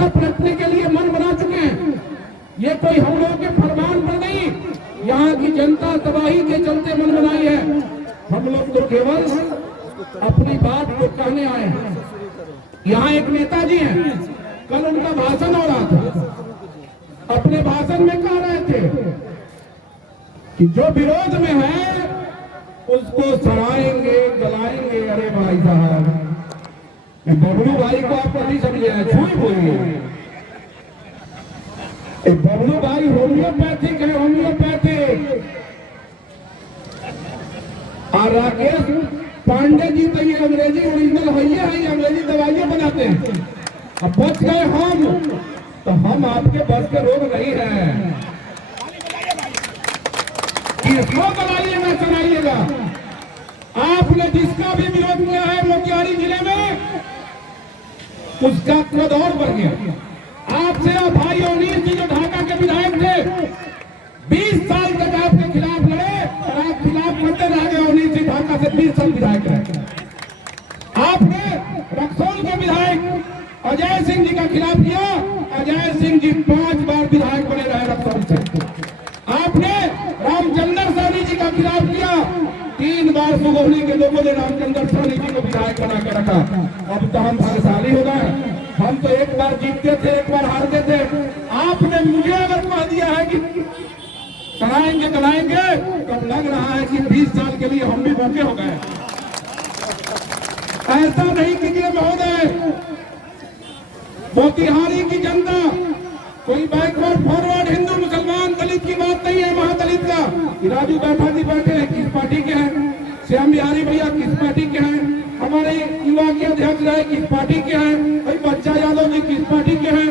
सत्ता पलटने के लिए मन बना चुके हैं। ये कोई हम लोगों के फरमान पर नहीं, यहाँ की जनता तबाही के चलते मन बनाई है। हम लोग तो केवल अपनी बात को कहने आए हैं। यहाँ एक नेताजी हैं, कल उनका भाषण हो रहा था। अपने भाषण में कह रहे थे कि जो विरोध में है उसको सड़ाएंगे, जलाएंगे। अरे भाई साहब, बबलू भाई को आप नहीं समझे हैं, छुई बोलिए। बबलू भाई होम्योपैथिक है, होम्योपैथिक। और राकेश पांडे जी तो ये अंग्रेजी ओरिजिनल भैया है, अंग्रेजी दवाइयां बनाते हैं। अब बच गए हम, तो हम आपके बस के रोग नहीं है। किसको बनाइएगा, चलाइएगा। आपने जिसका भी विरोध किया है मोतिहारी जिले में, उसका क्रोध और बढ़ गया। आपसे भाई अवनीश जी जो ढाका के विधायक थे, 20 साल तक आपके खिलाफ लड़े और आप खिलाफ करते रह गए। अवनीश जी ढाका से 20 साल विधायक रहे। आपने रक्सौल के विधायक अजय सिंह जी का खिलाफ किया। अजय सिंह जी 5 बार विधायक बने रहे रक्सौल से। आपने रामचंद्र सहनी जी का खिलाफ किया। 3 बार सुगौली के लोगों ने रामचंद्र सहनी जी को विधायक बना के रखा। अब तो हम भाग्यशाली हो गए। हम तो एक बार जीतते थे, एक बार हारते थे। आपने मुझे अगर कह दिया है कि कराएंगे कराएंगे, तब लग रहा है कि 20 साल के लिए हम भी मौके हो गए। ऐसा नहीं कीजिए महोदय। मोतिहारी की जनता कोई बैकवर्ड फॉरवर्ड हिंदू मुसलमान दलित की बात नहीं है। महादलित का राजू बैठा जी बैठे हैं, किस पार्टी के हैं? श्याम बिहारी भैया किस पार्टी के हैं? हमारे युवा के अध्यक्ष रहे किस पार्टी के हैं? भाई बच्चा यादव जी किस पार्टी के हैं?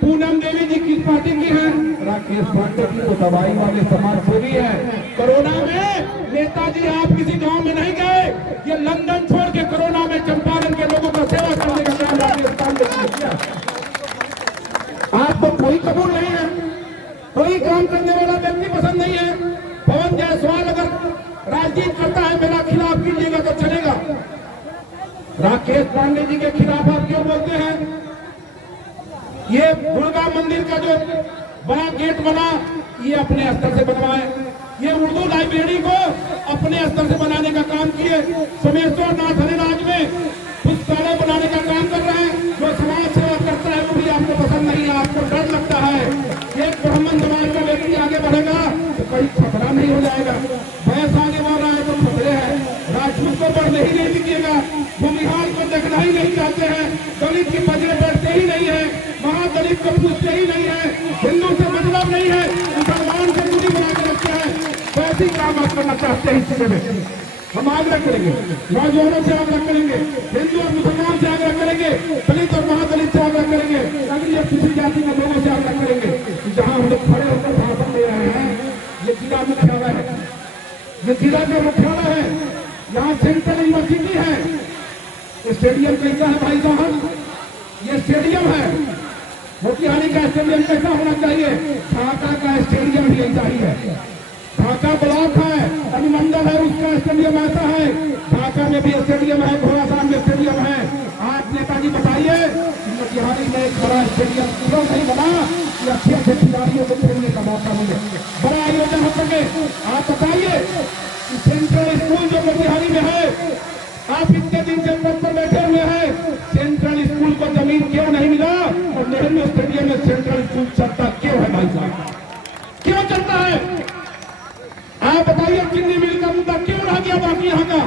पूनम देवी जी किस पार्टी की हैं? राकेश पांडे जी तो दवाई वाले समाज सेवी है। कोरोना में नेताजी आप किसी गांव में नहीं गए। ये लंदन छोड़ के कोरोना में चंपारण के लोगों का सेवा करने का काम राकेश पांडे जी ने किया। आपको कोई कबूल नहीं है, कोई काम करने वाला व्यक्ति पसंद नहीं है। पवन जायसवाल अगर राजनीति करता है मेरा खिलाफ कीजिएगा तो चलेगा। राकेश पांडे जी के खिलाफ आप क्यों बोलते हैं? ये दुर्गा मंदिर का जो बड़ा गेट बना, ये अपने स्तर से बनवाए। ये उर्दू लाइब्रेरी को अपने स्तर से बनाने का काम किए। सोमेश्वर नाथ हरिराज में पुस्तकालय बनाने का काम कर रहे हैं। जो समाज सेवा करता है वो भी आपको पसंद नहीं है, आपको डर लगता है। एक ब्राह्मण समाज का व्यक्ति आगे बढ़ेगा तो कहीं खतरा नहीं हो जाएगा। भैंस आगे बढ़ रहा है तो खतरे है। राजपूत को बढ़ने ही नहीं दीजिएगा, भूमिहार को देखना ही नहीं चाहते हैं, दलित की पजरे बैठते ही नहीं है, महादलित को पूछते ही नहीं है, हिंदू से मतलब नहीं है, मुसलमान से दूरी बना के रखते हैं। वैसे ही काम आप करना चाहते हैं। इस में हम आग्रह करेंगे, नौजवानों से आग्रह करेंगे, हिंदू और मुसलमान से आग्रह करेंगे, दलित और महादलित से आग्रह करेंगे, अगली और किसी जाति के लोगों से आग्रह करेंगे कि जहाँ हम लोग खड़े होकर भाषण दे रहे हैं, ये जिला मुख्यालय है, ये जिला जो मुख्यालय है, यहाँ सेंट्रल यूनिवर्सिटी है। स्टेडियम कैसा है भाई साहब? ये स्टेडियम है। मोतिहारी का स्टेडियम कैसा होना चाहिए? ढाका का स्टेडियम भी ऐसा ही है। ढाका ब्लॉक है, अनुमंडल है, उसका स्टेडियम ऐसा है। ढाका में भी स्टेडियम है, घोड़ासान में स्टेडियम है। आप नेताजी बताइए मोतिहारी में एक बड़ा स्टेडियम क्यों नहीं बना कि अच्छे अच्छे खिलाड़ियों को खेलने का मौका मिले, बड़ा आयोजन हो सके? आप बताइए सेंट्रल स्कूल जो मोतिहारी में है, आप इतने दिन से पद पर बैठे हुए हैं, सेंट्रल स्कूल को जमीन क्यों नहीं मिला? और नेहरू स्टेडियम में सेंट्रल स्कूल चलता क्यों है भाई साहब? क्यों चलता है? आप बताइए चीनी मिल का मुद्दा क्यों रह गया बाकी यहाँ का?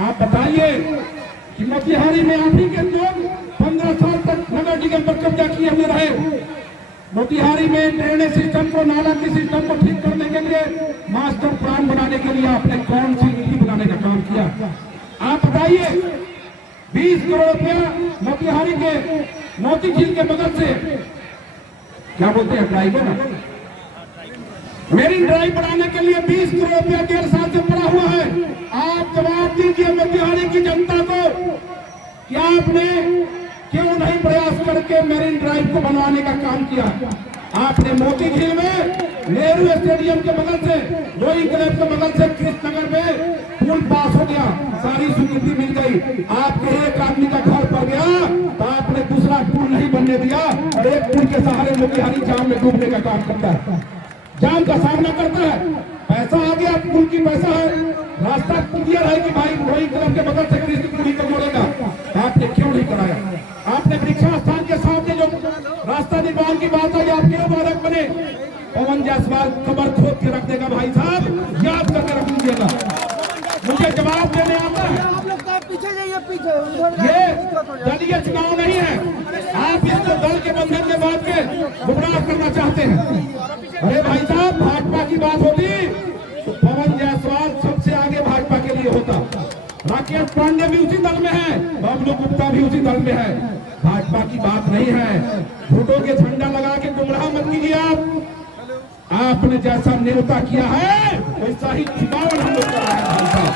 आप बताइए कि मोतिहारी में आप ही के लोग 15 साल तक नगर निगम पर कब्जा किए हुए रहे। मोतिहारी में ड्रेनेज सिस्टम को, नाला के सिस्टम को ठीक करने के लिए, मास्टर प्लान बनाने के लिए आपने कौन सी नीति बनाने का काम किया? आप बताइए। 20 करोड़ रुपया मोतिहारी के मोती झील के बगल से, क्या बोलते हैं, ड्राइव है ना, मेरीन ड्राइव बनाने के लिए 20 करोड़ रुपया 1.5 साल से पड़ा हुआ है। आप जवाब दीजिए मोतिहारी की जनता को कि आपने क्यों नहीं प्रयास करके मेरीन ड्राइव को बनवाने का काम किया? आपने मोती झील में नेहरू स्टेडियम के बगल से, रोइंग क्लब के बगल से कृष्णनगर में पुल पास हो गया, सारी स्वीकृति मिल गई। आपके एक आदमी का घर पर गया तो आपने दूसरा पुल नहीं नहीं बनने दिया और एक पुल के सहारे मोतिहारी जाम में डूबने का काम करता है, जाम का सामना करता है। पैसा आ गया, पुल की पैसा है, रास्ता क्लियर है कि भाई वही कलम के बगल से कृष्णपुरी को जोड़ेगा, आपने क्यों नहीं कराया? आपने वृक्षा स्थान के सामने जो रास्ता निर्माण की बात है आप क्यों बाधक बने? पवन जायसवाल कमर खोद के रख देगा भाई साहब, याद करके रख लीजिएगा, मुझे जवाब देने आता है। पीछे जाइए, पीछे। ये दलीय चुनाव नहीं है, आप इसको दल के बंधन में बांध के गुमराह करना चाहते हैं। अरे भाई साहब, भाजपा की बात होती तो पवन जायसवाल सबसे आगे भाजपा के लिए होता, राकेश पांडे भी उसी दल में है, बबलू गुप्ता भी उसी दल में है। भाजपा की बात नहीं है, झूठों के झंडा लगा के गुमराह मत कीजिए। आपने जैसा न्योता किया है वैसा ही चुनाव हम लोग कर रहे हैं भाई साहब।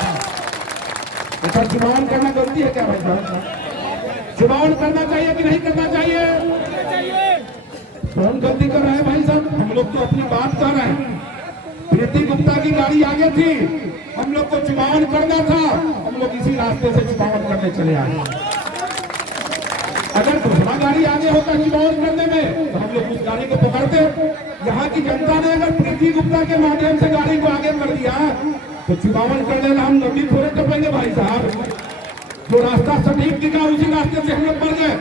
ऐसा चुनाव करना गलती है क्या भाई साहब? चुनाव करना चाहिए कि नहीं करना चाहिए? कौन गलती कर रहे हैं भाई साहब? हम लोग तो अपनी बात कर रहे हैं। प्रीति गुप्ता की गाड़ी आगे थी, हम लोग को चुनाव करना था, हम लोग इसी रास्ते से चुनाव करने चले आए। अगर दूसरा गाड़ी आगे होता चुनाव करने में तो हम लोग उस गाड़ी को पकड़ते। यहाँ की जनता ने अगर प्रीति गुप्ता के माध्यम से गाड़ी को आगे कर दिया तो चुनाव करने में हम नदी थोड़े टपेंगे भाई साहब। जो रास्ता सटीक दिखा उसी रास्ते से हम लोग बढ़ गए।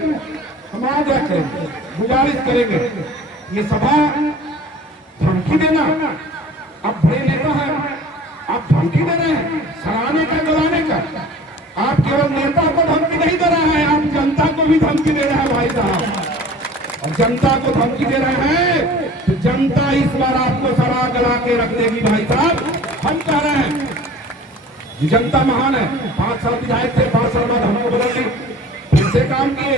हम आ क्या करेंगे? गुजारिश करेंगे, ये सभा धमकी देना, अब बड़े नेता है, आप धमकी दे रहे हैं सराहने का, गलाने का। आप केवल नेता को धमकी नहीं दे रहे हैं, आप जनता को भी धमकी दे रहे हैं भाई साहब। और जनता को धमकी दे रहे हैं तो जनता इस बार आपको सरा गला के रख देगी भाई साहब। हम कह रहे हैं जनता महान है, 5 साल विधायक थे, 5 साल बाद हमको बदल दी, फिर से काम किए,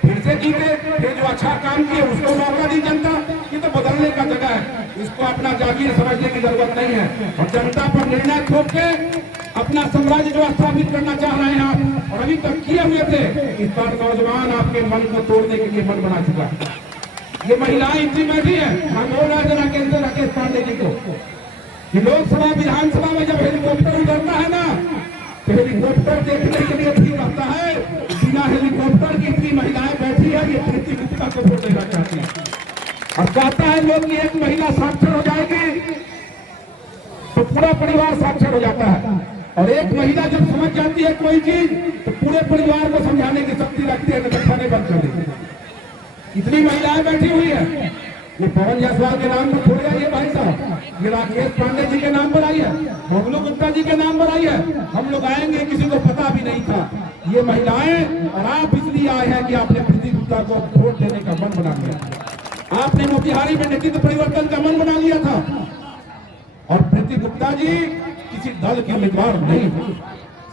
फिर से जीते, फिर जो अच्छा काम किए उसको मौका दी जनता। ये तो बदलने का जगह है, इसको अपना जागीर समझने की जरूरत नहीं है। और जनता पर निर्णय थोप के अपना साम्राज्य जो स्थापित करना चाह रहे हैं आप, और अभी तक किए हुए थे, इस बार नौजवान आपके मन को तोड़ने के लिए मन बना चुका है। ये महिलाएं इतनी बैठी है, हम बोल रहे थे राकेश पांडे जी को कि लोकसभा विधानसभा में जब हेलीकॉप्टर उतरता है ना तो हेलीकॉप्टर देखने के लिए ठीक रहता है, बिना हेलीकॉप्टर की इतनी महिलाएं बैठी है। ये प्रीति गुप्ता को वोट देना चाहती है और कहता है लोग कि एक महिला साक्षर हो जाएगी तो पूरा परिवार साक्षर हो जाता है, और एक महिला जब समझ जाती है कोई चीज तो पूरे परिवार को समझाने की शक्ति रखती है, तो खाने बंद कर देती है। इतनी महिलाएं बैठी हुई है। ये पवन जायसवाल के नाम पर थोड़ी आई है भाई साहब, ये राकेश पांडे जी के नाम पर आई है, बबलू गुप्ता जी के नाम पर आई है। हम लोग आएंगे, किसी को पता भी नहीं था। ये महिलाएं और आप इसलिए आए हैं कि आपने प्रीति गुप्ता को वोट देने का मन बना लिया, आपने मोतिहारी में नेतृत्व परिवर्तन का मन बना लिया था। और प्रीति गुप्ता जी किसी दल के उम्मीदवार नहीं,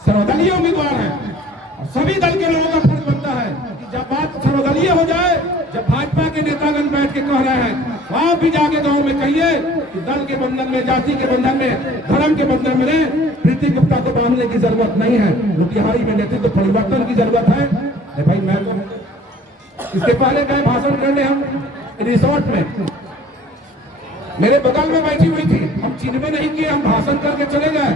सर्वदलीय उम्मीदवार है। और सभी दल के लोगों का फर्ज बनता है कि जब बात सर्वदलीय हो जाए, जब भाजपा के नेतागण बैठ के कह रहे हैं, आप भी जाके गांव में कहिए कि दल के बंधन में, जाति के बंधन में, धर्म के बंधन में प्रीति गुप्ता को बांधने की जरूरत नहीं है, मोतिहारी में नेतृत्व परिवर्तन की जरूरत है। भाई मैं तो इसके पहले गए भाषण करने हम रिसोर्ट में, मेरे बगल में बैठी हुई थी, हम चिन्हवे नहीं किए, हम भाषण करके चले गए।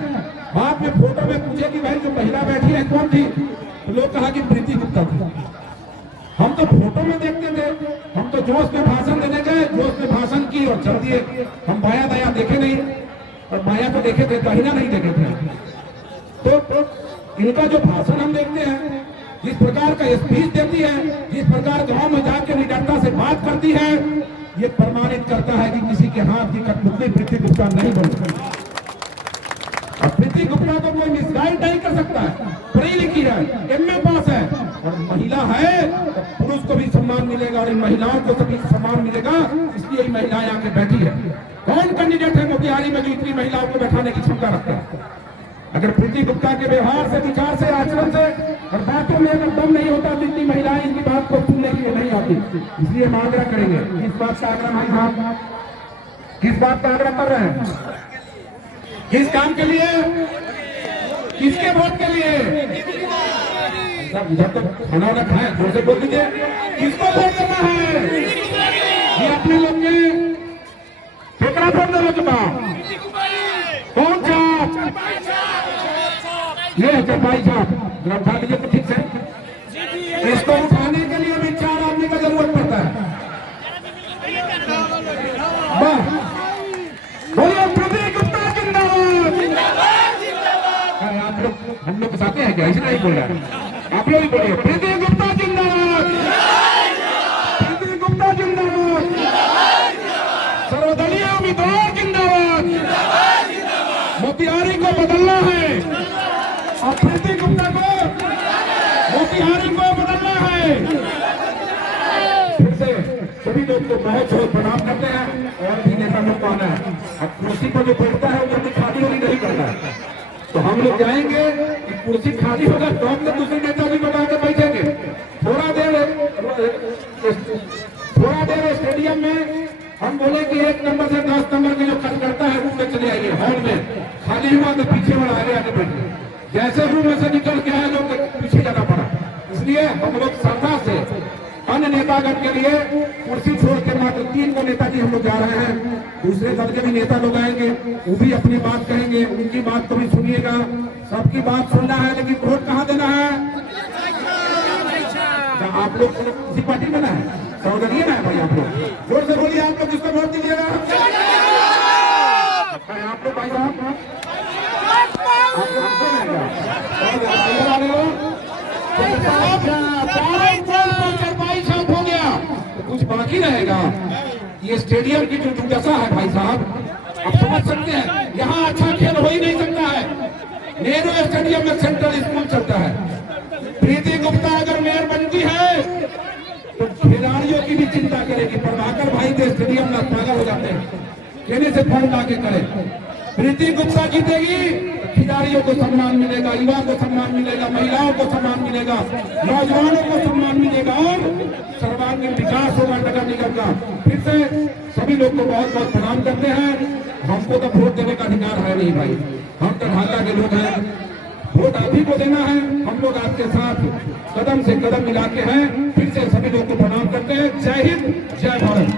बाद में फोटो में पूछे कि भाई जो महिला बैठी है कौन थी, तो लोग कहा कि प्रीति गुप्ता थी। हम तो फोटो में देखते थे, हम तो जोश में भाषण देने गए, जोश में भाषण की और चल दिए। हम बाया दया देखे नहीं, और माया तो देखे थे, दहिना नहीं देखे थे। तो इनका जो भाषण हम देखते हैं, जिस प्रकार का स्पीच देती है, जिस प्रकार गांव में जाकर निडरता से बात करती है, ये प्रमाणित करता है कि किसी के हाथ की कठपुतली प्रीति गुप्ता नहीं बन सकती। और प्रीति गुप्ता को कोई मिसगाइड नहीं कर सकता है, पढ़ी लिखी है, एमए पास है, और महिला है तो पुरुष को भी सम्मान मिलेगा और इन महिलाओं को सभी सम्मान मिलेगा। इसलिए महिलाएं आके बैठी है। कौन कैंडिडेट है मोतिहारी में जो इतनी महिलाओं को बैठाने की क्षमता रखता है? अगर प्रीति गुप्ता के व्यवहार से, विचार से, आचरण से और बातों में अगर दम नहीं होता तो इतनी महिलाएं इनकी बात को सुनने के लिए नहीं आती। इसलिए हम आग्रह करेंगे, किस बात का आग्रह भाई साहब, किस बात का आग्रह कर रहे हैं? किस काम के लिए, किसके वोट के लिए? इधर तो खाना वाना खाए, जोर से बोल दीजिए, किसको वोट देना है? ये अपने लोग के ठेकरा वोट देना चुका, कौन सा? ये है चरपाई साहब, उठा लीजिए तो ठीक से। इसको उठाने के लिए भी 4 आदमी का जरूरत क्या इसलिए नहीं बोल रहा है, आप लोग ही बोलिए प्रीति गुप्ता जिंदाबाद, प्रीति गुप्ता जिंदाबाद, सर्वदलीय उम्मीदवार जिंदाबाद, मोतिहारी को बदलना है और प्रीति गुप्ता को मोतिहारी को बदलना है। फिर से सभी लोग को बहुत बहुत प्रणाम करते हैं और भी नेता लोग को आना है। अब कुर्सी पर जो बैठता है वो जल्दी खाली होगी नहीं करना है, तो हम लोग जाएंगे कि कुर्सी खाली होगा तो हम लोग दूसरे नेता भी बता के बैठेंगे। थोड़ा देर स्टेडियम में हम बोले कि 1 नंबर से 10 नंबर के जो खर्च करता है रूम में चले आइए, हॉल में खाली हुआ तो पीछे वाला आगे आगे बैठे, जैसे रूम में से निकल के आए लोग पीछे जाना पड़ा। इसलिए हम लोग श्रद्धा से अन्य नेतागण के लिए कुर्सी छोड़ के मात्र 3 को नेताजी हम लोग जा रहे हैं। दूसरे दल के भी नेता लोग आएंगे, वो भी अपनी बात कहेंगे, उनकी बात को भी सुनिएगा। सबकी बात सुनना है, लेकिन वोट कहाँ देना है? आप लोग किसी पार्टी में ना है, सर्वदलीय ना है भाई। आप लोग जोर से बोलिए, आप लोग किसको वोट दीजिएगा? आप लोग भाई साहब आप लोग हमसे रहेगा हो गया तो कुछ बाकी रहेगा। ये स्टेडियम की जो दुर्दशा है भाई साहब, आप समझ सकते हैं, यहाँ अच्छा खेल हो ही नहीं सकता है। नेहरू स्टेडियम में सेंट्रल स्कूल चलता है। प्रीति गुप्ता अगर मेयर बनती है तो खिलाड़ियों की भी चिंता करेगी। प्रभाकर भाई के स्टेडियम में पागल हो जाते हैं, कहने से फंड लाके करे। प्रीति गुप्ता जीतेगी, खिलाड़ियों को सम्मान मिलेगा, युवा को सम्मान मिलेगा, महिलाओं को सम्मान मिलेगा, नौजवानों को सम्मान मिलेगा और सर्वांगीण विकास होगा नगर निगम का। फिर से सभी लोग को बहुत बहुत प्रणाम करते हैं। हमको तो वोट देने का अधिकार है नहीं भाई, हम तो ढाका के लोग हैं, वोट आप ही को देना है। हम लोग आपके साथ कदम से कदम मिला के हैं। फिर से सभी लोग को प्रणाम करते हैं। जय हिंद, जय भारत।